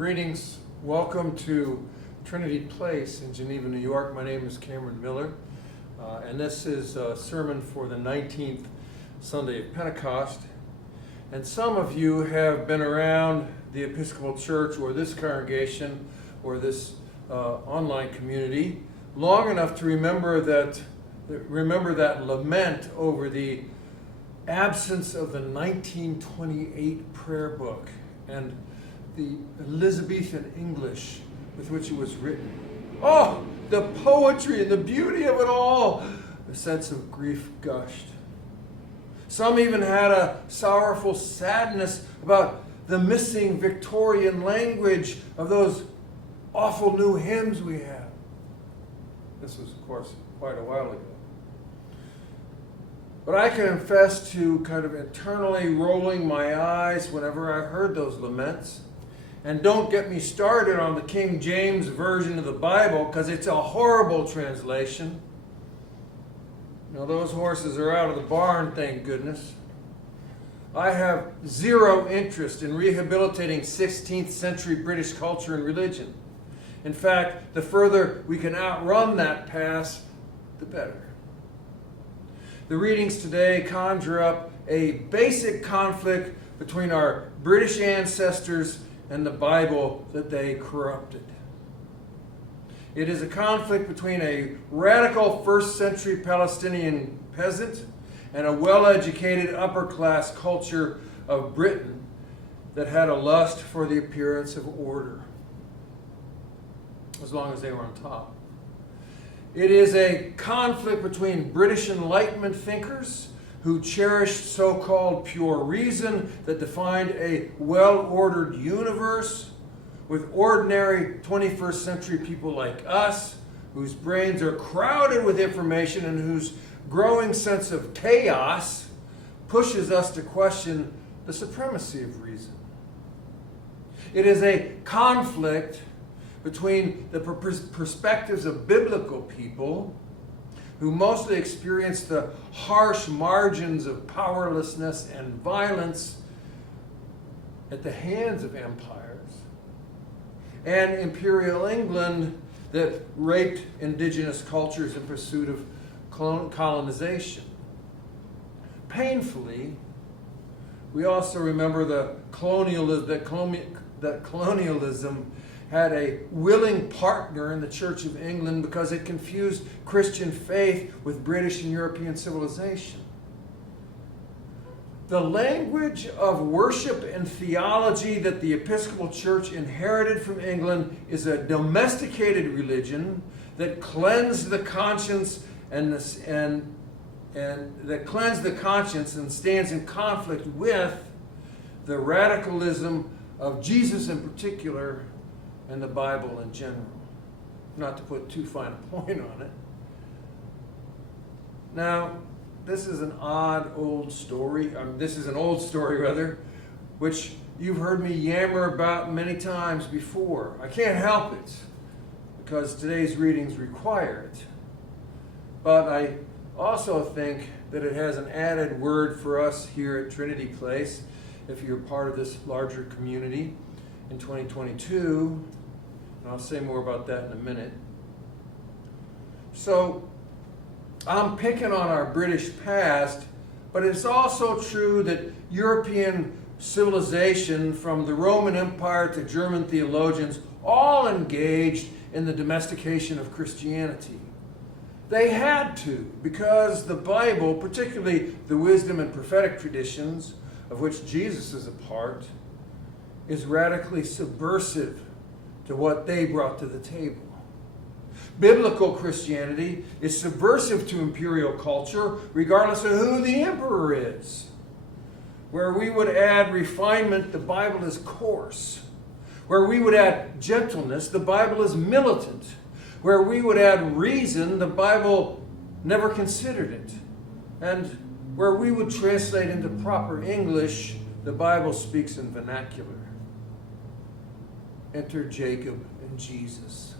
Greetings. Welcome to Trinity Place in Geneva, New York. My name is Cameron Miller, and this is a sermon for the 19th Sunday of Pentecost. And some of you have been around the Episcopal Church or this congregation or this online community long enough to remember that lament over the absence of the 1928 prayer book and the Elizabethan English with which it was written. Oh, the poetry and the beauty of it all! A sense of grief gushed. Some even had a sorrowful sadness about the missing Victorian language of those awful new hymns we have. This was, of course, quite a while ago. But I confess to kind of internally rolling my eyes whenever I heard those laments. And don't get me started on the King James Version of the Bible, because it's a horrible translation. You know, those horses are out of the barn, thank goodness. I have zero interest in rehabilitating 16th century British culture and religion. In fact, the further we can outrun that past, the better. The readings today conjure up a basic conflict between our British ancestors and the Bible that they corrupted. It is a conflict between a radical first century Palestinian peasant and a well-educated upper-class culture of Britain that had a lust for the appearance of order, as long as they were on top. It is a conflict between British Enlightenment thinkers who cherished so-called pure reason that defined a well-ordered universe, with ordinary 21st century people like us, whose brains are crowded with information and whose growing sense of chaos pushes us to question the supremacy of reason. It is a conflict between the perspectives of biblical people, who mostly experience the harsh margins of powerlessness and violence at the hands of empires, and Imperial England that raped indigenous cultures in pursuit of colonization. Painfully, we also remember that colonialism had a willing partner in the Church of England because it confused Christian faith with British and European civilization. The language of worship and theology that the Episcopal Church inherited from England is a domesticated religion that cleansed the conscience and stands in conflict with the radicalism of Jesus in particular and the Bible in general. Not to put too fine a point on it. Now, this is an old story, which you've heard me yammer about many times before. I can't help it, because today's readings require it. But I also think that it has an added word for us here at Trinity Place, if you're part of this larger community in 2022. And I'll say more about that in a minute. So, I'm picking on our British past, but it's also true that European civilization, from the Roman Empire to German theologians, all engaged in the domestication of Christianity. They had to, because the Bible, particularly the wisdom and prophetic traditions, of which Jesus is a part, is radically subversive to what they brought to the table. Biblical Christianity is subversive to imperial culture, regardless of who the emperor is. Where we would add refinement, the Bible is coarse. Where we would add gentleness, the Bible is militant. Where we would add reason, the Bible never considered it. And where we would translate into proper English, the Bible speaks in vernacular. Enter Jacob and Jesus.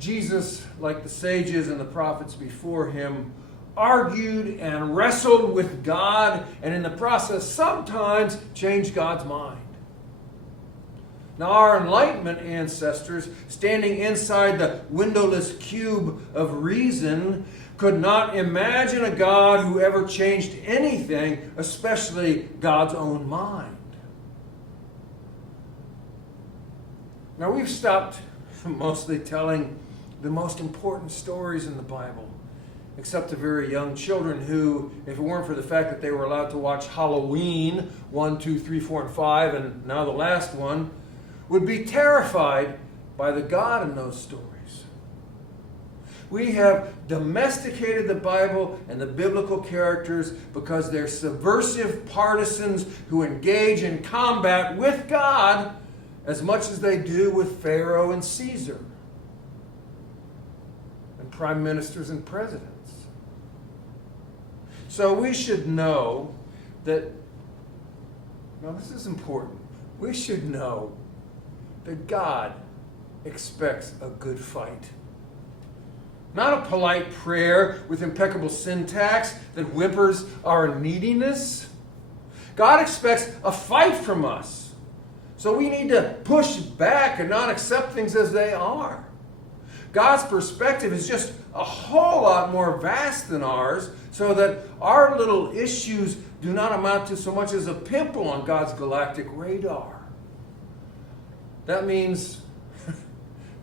Jesus, like the sages and the prophets before him, argued and wrestled with God, and in the process sometimes changed God's mind. Now, our Enlightenment ancestors, standing inside the windowless cube of reason, could not imagine a God who ever changed anything, especially God's own mind. Now, we've stopped mostly telling the most important stories in the Bible, except to very young children who, if it weren't for the fact that they were allowed to watch Halloween 1, 2, 3, 4, and 5, and now the last one, would be terrified by the God in those stories. We have domesticated the Bible and the biblical characters because they're subversive partisans who engage in combat with God as much as they do with Pharaoh and Caesar and prime ministers and presidents. So we should know that, now this is important, we should know that God expects a good fight. Not a polite prayer with impeccable syntax that whimpers our neediness. God expects a fight from us. So we need to push back and not accept things as they are. God's perspective is just a whole lot more vast than ours, so that our little issues do not amount to so much as a pimple on God's galactic radar. That means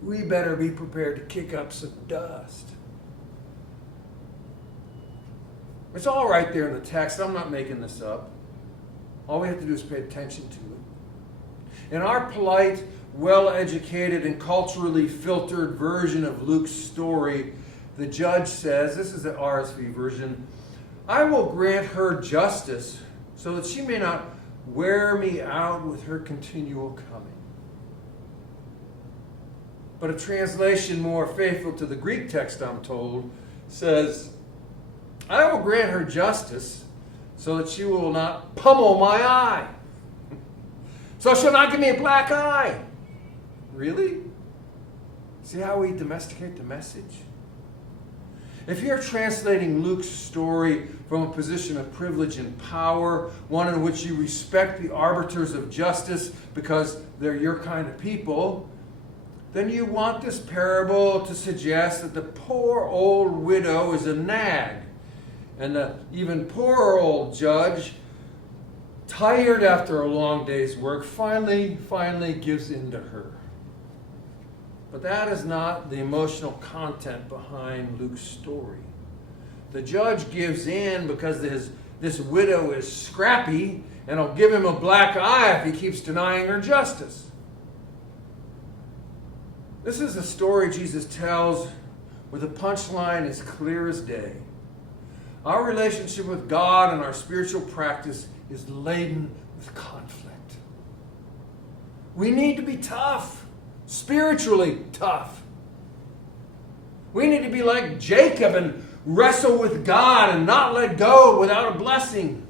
we better be prepared to kick up some dust. It's all right there in the text. I'm not making this up. All we have to do is pay attention to it. In our polite, well-educated, and culturally filtered version of Luke's story, the judge says, this is the RSV version, "I will grant her justice so that she may not wear me out with her continual coming." But a translation more faithful to the Greek text, I'm told, says, "I will grant her justice so that she will not pummel my eye. So she'll not give me a black eye." Really? See how we domesticate the message? If you're translating Luke's story from a position of privilege and power, one in which you respect the arbiters of justice because they're your kind of people, then you want this parable to suggest that the poor old widow is a nag, and the even poorer old judge, tired after a long day's work, finally gives in to her. But that is not the emotional content behind Luke's story. The judge gives in because this widow is scrappy and will give him a black eye if he keeps denying her justice. This is a story Jesus tells with a punchline as clear as day. Our relationship with God and our spiritual practice is laden with conflict. We need to be tough, spiritually tough. We need to be like Jacob and wrestle with God and not let go without a blessing.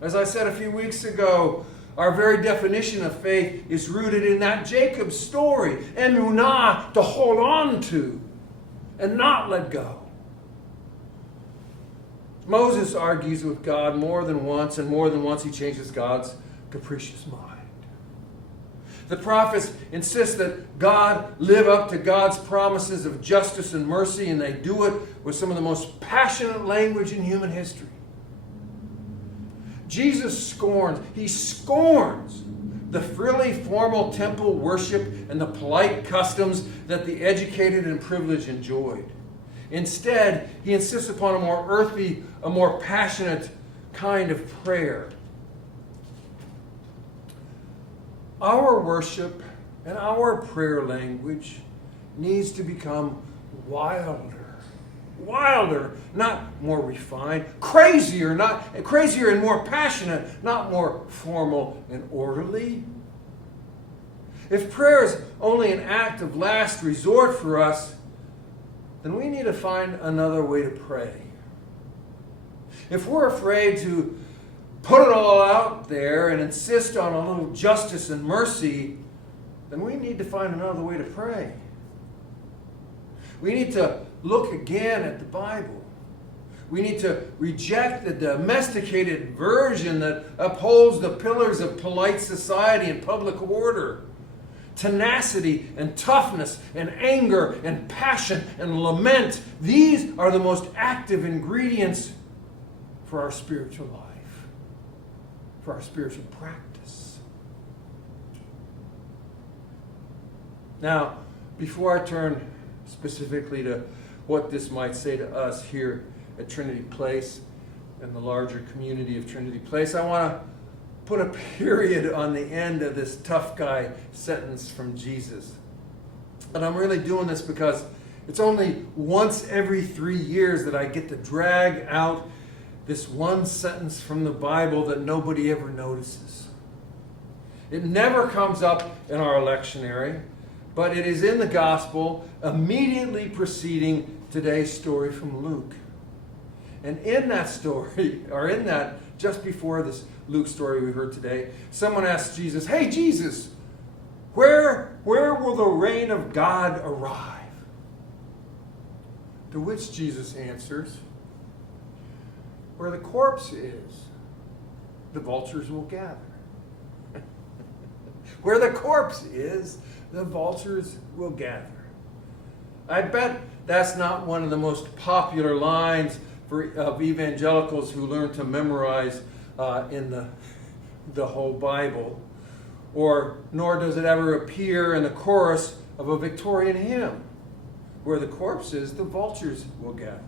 As I said a few weeks ago, our very definition of faith is rooted in that Jacob story, emunah, to hold on to and not let go. Moses argues with God more than once, and more than once he changes God's capricious mind. The prophets insist that God live up to God's promises of justice and mercy, and they do it with some of the most passionate language in human history. Jesus scorns the frilly formal temple worship and the polite customs that the educated and privileged enjoyed. Instead, he insists upon a more earthly, a more passionate kind of prayer. Our worship and our prayer language needs to become wilder, not more refined, crazier and more passionate, not more formal and orderly. If prayer is only an act of last resort for us, then we need to find another way to pray. If we're afraid to put it all out there and insist on a little justice and mercy, then we need to find another way to pray. We need to look again at the Bible. We need to reject the domesticated version that upholds the pillars of polite society and public order. Tenacity and toughness and anger and passion and lament. These are the most active ingredients for our spiritual life, for our spiritual practice. Now, before I turn specifically to what this might say to us here at Trinity Place and the larger community of Trinity Place, I want to put a period on the end of this tough guy sentence from Jesus. And I'm really doing this because it's only once every 3 years that I get to drag out this one sentence from the Bible that nobody ever notices. It never comes up in our lectionary, but it is in the gospel immediately preceding today's story from Luke. And in that story, or in that, just before this Luke story we heard today, someone asked Jesus, "Hey Jesus, where will the reign of God arrive?" To which Jesus answers, "Where the corpse is, the vultures will gather." Where the corpse is, the vultures will gather. I bet that's not one of the most popular lines of evangelicals who learn to memorize in the whole Bible, nor does it ever appear in the chorus of a Victorian hymn. Where the corpse is, the vultures will gather.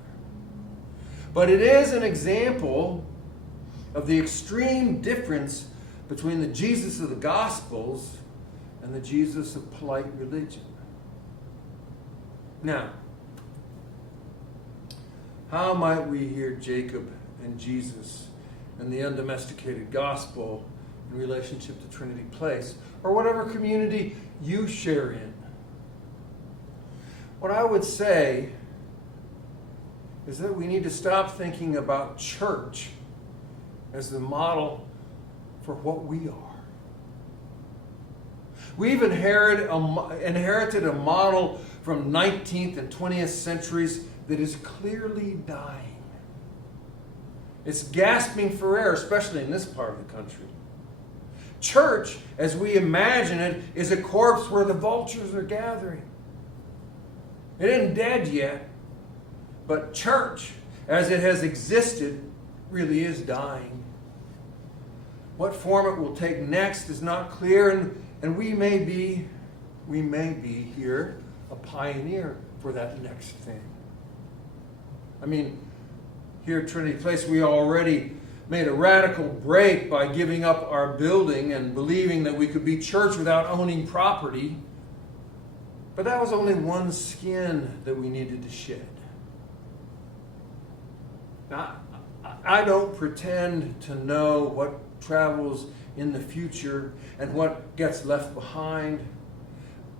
But it is an example of the extreme difference between the Jesus of the Gospels and the Jesus of polite religion. Now, how might we hear Jacob and Jesus and the undomesticated gospel in relationship to Trinity Place, or whatever community you share in? What I would say is that we need to stop thinking about church as the model for what we are. We've inherited a model from 19th and 20th centuries that is clearly dying. It's gasping for air, especially in this part of the country. Church, as we imagine it, is a corpse where the vultures are gathering. It isn't dead yet, but church, as it has existed, really is dying. What form it will take next is not clear, and we may be here a pioneer for that next thing. I mean, here at Trinity Place, we already made a radical break by giving up our building and believing that we could be church without owning property. But that was only one skin that we needed to shed. Now, I don't pretend to know what travels in the future and what gets left behind,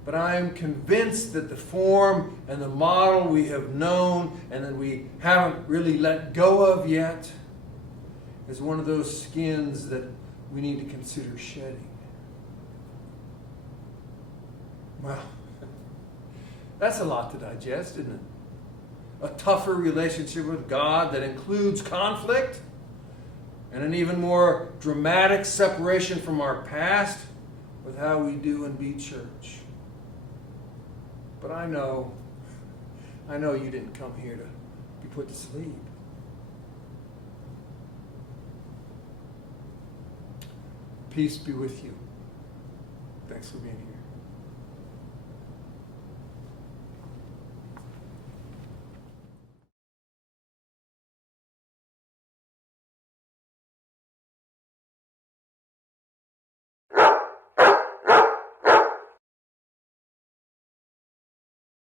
but I am convinced that the form and the model we have known and that we haven't really let go of yet is one of those skins that we need to consider shedding. Well, that's a lot to digest, isn't it? A tougher relationship with God that includes conflict and an even more dramatic separation from our past with how we do and be church. But I know you didn't come here to be put to sleep. Peace be with you. Thanks for being here.